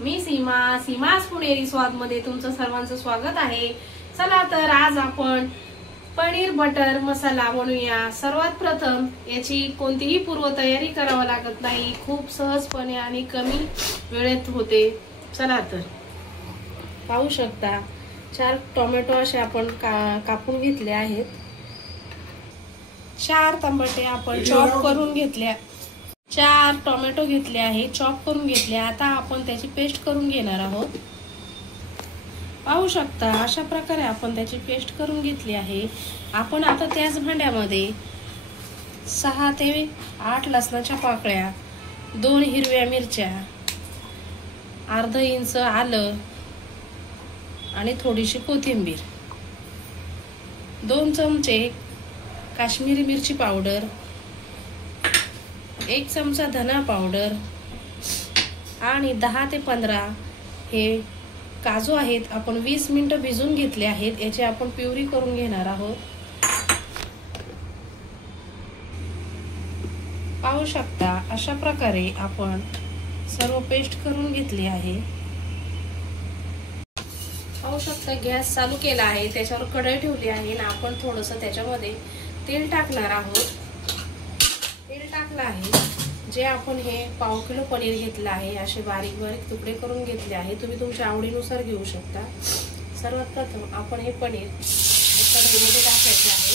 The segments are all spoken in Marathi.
मी सीमास पुणेरी स्वाद मध्ये तुमचं सर्वांचं स्वागत आहे। चला तर आज आपण पनीर बटर मसाला बनवूया। सर्वात प्रथम याची कोणतीही पूर्वतयारी करावी लागत नाही, खूप सहजपणे आणि कमी वेळेत होते। चला तर पाहू शकता 4 टोमॅटो असे आपण कापून घेतले आहेत। 4 टमाटे आपण चॉप करून घेतल्या। 4 टोमॅटो घेतले आहे, चॉप करून घेतले। आता आपण त्याची पेस्ट करून घेणार आहोत। पाहू शकता अशा प्रकारे आपण त्याची पेस्ट करून घेतली आहे। आपण आता त्याच भांड्यामध्ये 6 ते 8 लसणाच्या पाकळ्या, 2 हिरव्या मिरच्या, अर्धा इंच आलं आणि थोडीशी कोथिंबीर, 2 चमचे काश्मीरी मिरची पावडर, 1 चमचा धना पावडर आणि 10 ते 15 हे काजू आहेत। आपण 20 मिनिटं भिजून घेतले आहेत। याची आपण प्युरी करून घेणार आहोत। पाहू शकता अशा प्रकारे आपण सर्व पेस्ट करून घेतली आहे। पाहू शकता गॅस चालू केला आहे, त्याच्यावर कढई ठेवली आहे आणि आपण थोडंसं त्याच्यामध्ये तेल टाकणार आहोत। तेल टाकलं आहे। जे आपण हे पाव किलो पनीर घेतलं आहे, असे बारीक बारीक तुकडे करून घेतले आहे। तुम्ही तुमच्या आवडीनुसार घेऊ शकता। सर्वात प्रथम आपण हे पनीर कढईमध्ये टाकायचे आहे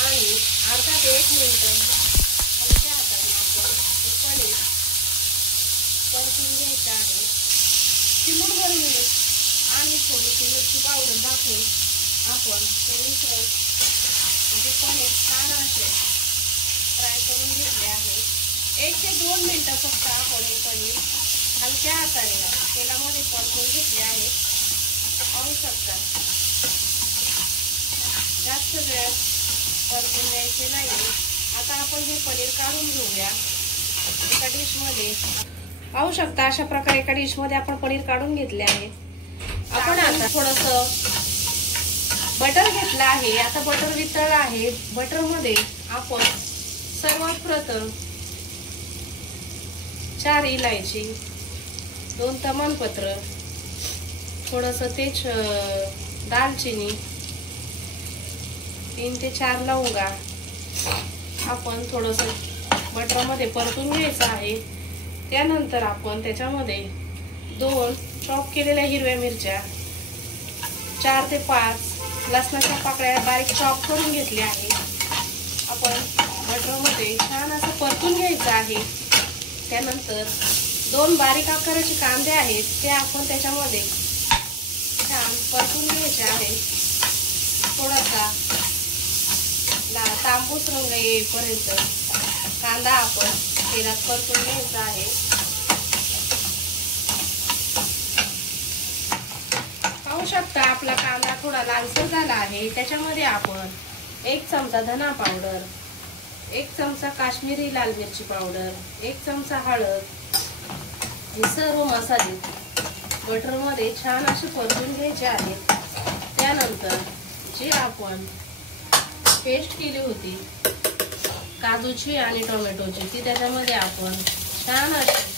आणि अर्धा ते 1 मिनिट हलक्या हाताने आपण हे पनीर परतून घ्यायचे आहे। चिमूटभर मीठ आणि थोडीशी मिरची पावडर टाकून आपण हे मिश्रण म्हणजे पनीर छान असे फ्राय करून घेतले आहे। 1 ते 2 मिनिटं फक्त आपण हे पनीर हलक्या हाताने तेलामध्ये परतून घेतले आहे। पाहू शकता जास्त वेळ परतून घ्यायचे नाही। आता आपण हे पनीर काढून घेऊया एका डिश मध्ये। पाहू शकता अशा प्रकारे एका डिश मध्ये आपण पनीर काढून घेतले आहे। आपण आता थोडंसं बटर घेतलं आहे। आता बटर वितळलं आहे। बटर मध्ये आपण सर्वात प्रथम 4 इलायची, 2 तमालपत्र, थोडंसं तेज दालचिनी, 3 ते 4 लवंगा आपण थोडंसं बटर मध्ये परतून घ्यायचं आहे। त्यानंतर आपण त्याच्यामध्ये 2 चॉप केलेल्या हिरव्या मिरच्या, 4 ते 5 लसणाच्या पाकळ्या बारीक चॉप करून घेतल्या आहे। आपण बटर मध्ये छान असं परतून घ्यायचं आहे। त्यानंतर 2 बारीक आकाराचे कांदे आहेत, ते आपण त्याच्यामध्ये छान परतून घ्यायचे आहे। थोडासा तांबूस रंग येईपर्यंत कांदा आपण तेलात परतून घ्यायचा आहे। पाहू शकता आपला कांदा थोडा लालसर झाला आहे। त्याच्यामध्ये आपण 1 चमचा धना पावडर, 1 चमचा काश्मीरी लाल मिरची पावडर, 1 चमचा हळद हे सर्व मसाले बटर मध्ये छान असे परतून घ्यायचे आहेत। त्यानंतर जे आपण पेस्ट केली होती काजूची आणि टोमॅटोची, ती त्याच्यामध्ये आपण छान अशी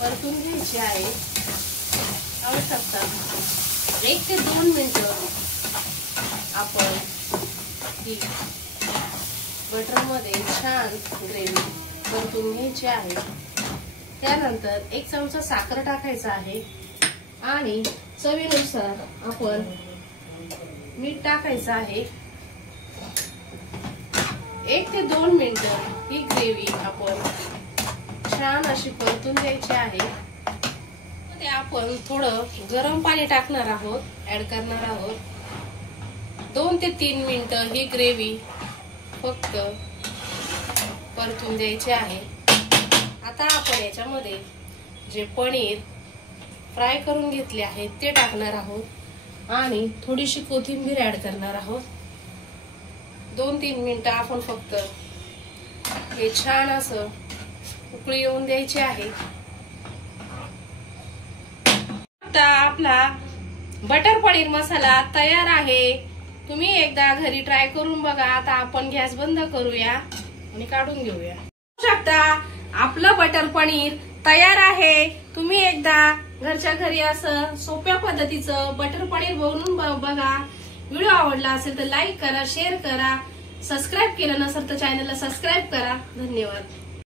परतून घ्यायची आहे। पाहू शकता 1 ते 2 मिनिटं आपण ही बटर मध्ये छान ग्रेव्ही परतून घ्यायची आहे। त्यानंतर 1 चमचा साखर टाकायचा आहे आणि चवीनुसार आपण मीठ टाकायचं आहे। 1 ते 2 मिनिटं ही ग्रेव्ही आपण छान अशी परतून द्यायची आहे। ते आपण थोडं गरम पाणी टाकणार आहोत, ऍड करणार आहोत। 2 ते 3 मिनिटं ही ग्रेव्ही फक्त परतून द्यायची आहे। आता आपण याच्यामध्ये जे पनीर फ्राय करून घेतले आहे ते टाकणार आहोत आणि थोडीशी कोथिंबीर ऍड करणार आहोत। 2-3 मिनिटं आपण फक्त हे छान असं उकळी येऊन द्यायची आहे। आता आपला बटर पनीर मसाला तयार आहे। तुम्ही एकदा घरी ट्राय करून बघा। आता आपण गॅस बंद करूया आणि काढून घेऊया. शकता आपलं बटर पनीर तयार आहे. तुम्ही एकदा घरच्या घरी असं सोप्या पद्धतीचं बटर पनीर बनवून बघा. व्हिडिओ आवडला असेल तर लाईक करा, शेअर करा, सबस्क्राईब केलं नसेल तर चॅनलला सबस्क्राईब करा. धन्यवाद.